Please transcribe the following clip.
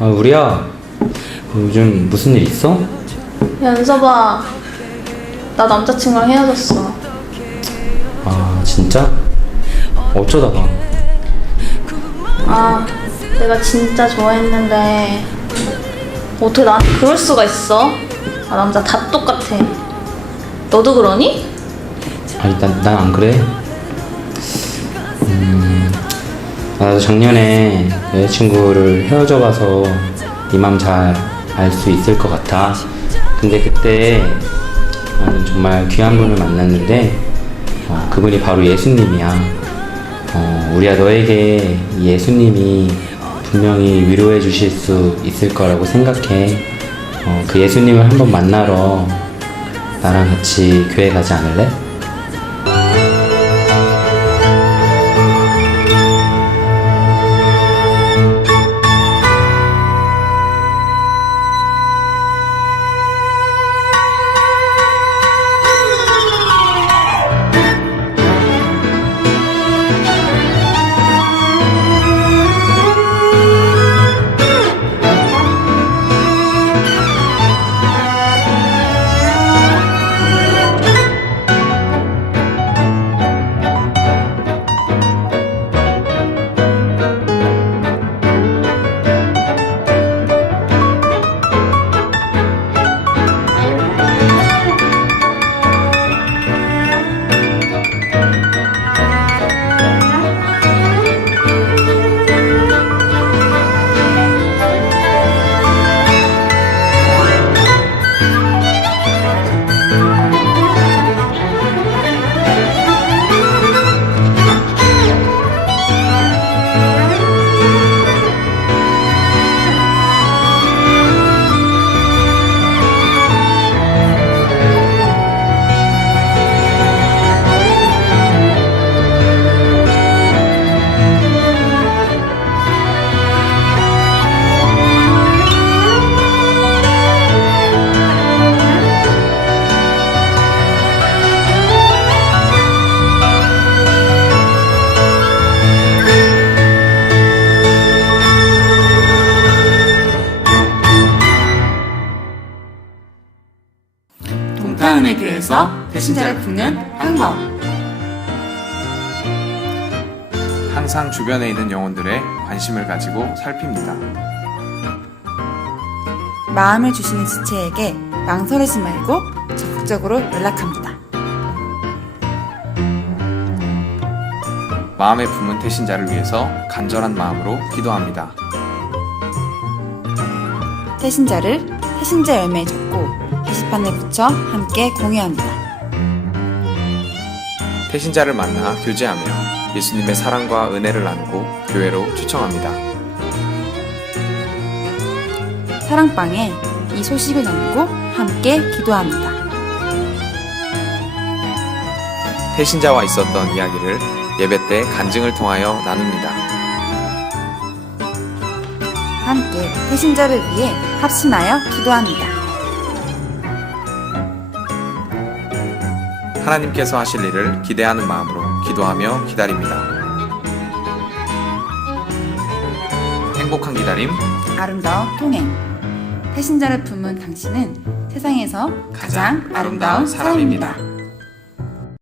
아, 우리야. 요즘 무슨 일 있어? 야, 은서봐. 나 남자친구랑 헤어졌어. 아, 진짜? 어쩌다가? 아, 내가 진짜 좋아했는데 어떻게 나한테 그럴 수가 있어? 아, 남자 다 똑같아. 너도 그러니? 아니, 난, 난 안 그래. 음, 나도 작년에 여자친구를 헤어져 가서 네맘잘 알 수 있을 것 같아. 근데 그때 나는 정말 귀한 분을 만났는데, 어, 그분이 바로 예수님이야. 어, 우리야 너에게 이 예수님이 분명히 위로해 주실 수 있을 거라고 생각해. 어, 그 예수님을 한번 만나러 나랑 같이 교회 가지 않을래? 동탄은의 교회에서 배신자를 품는 방법 항상 주변에 있는 영혼들의 관심을 가지고 살핍니다. 마음을 주시는 지체에게 망설이지 말고 적극적으로 연락합니다. 마음에 품은 태신자를 위해서 간절한 마음으로 기도합니다. 태신자를 태신자 열매에 적고 게시판에 붙여 함께 공유합니다. 태신자를 만나 교제하며 예수님의 사랑과 은혜를 나누고 교회로 초청합니다. 사랑방에 이 소식을 전하고 함께 기도합니다. 태신자와 있었던 이야기를 예배 때 간증을 통하여 나눕니다. 함께 태신자를 위해 합심하여 기도합니다. 하나님께서 하실 일을 기대하는 마음으로 기도하며 기다립니다. 행복한 기다림 아름다운 통행. 태신자를 품은 당신은 세상에서 가장 아름다운 사람입니다.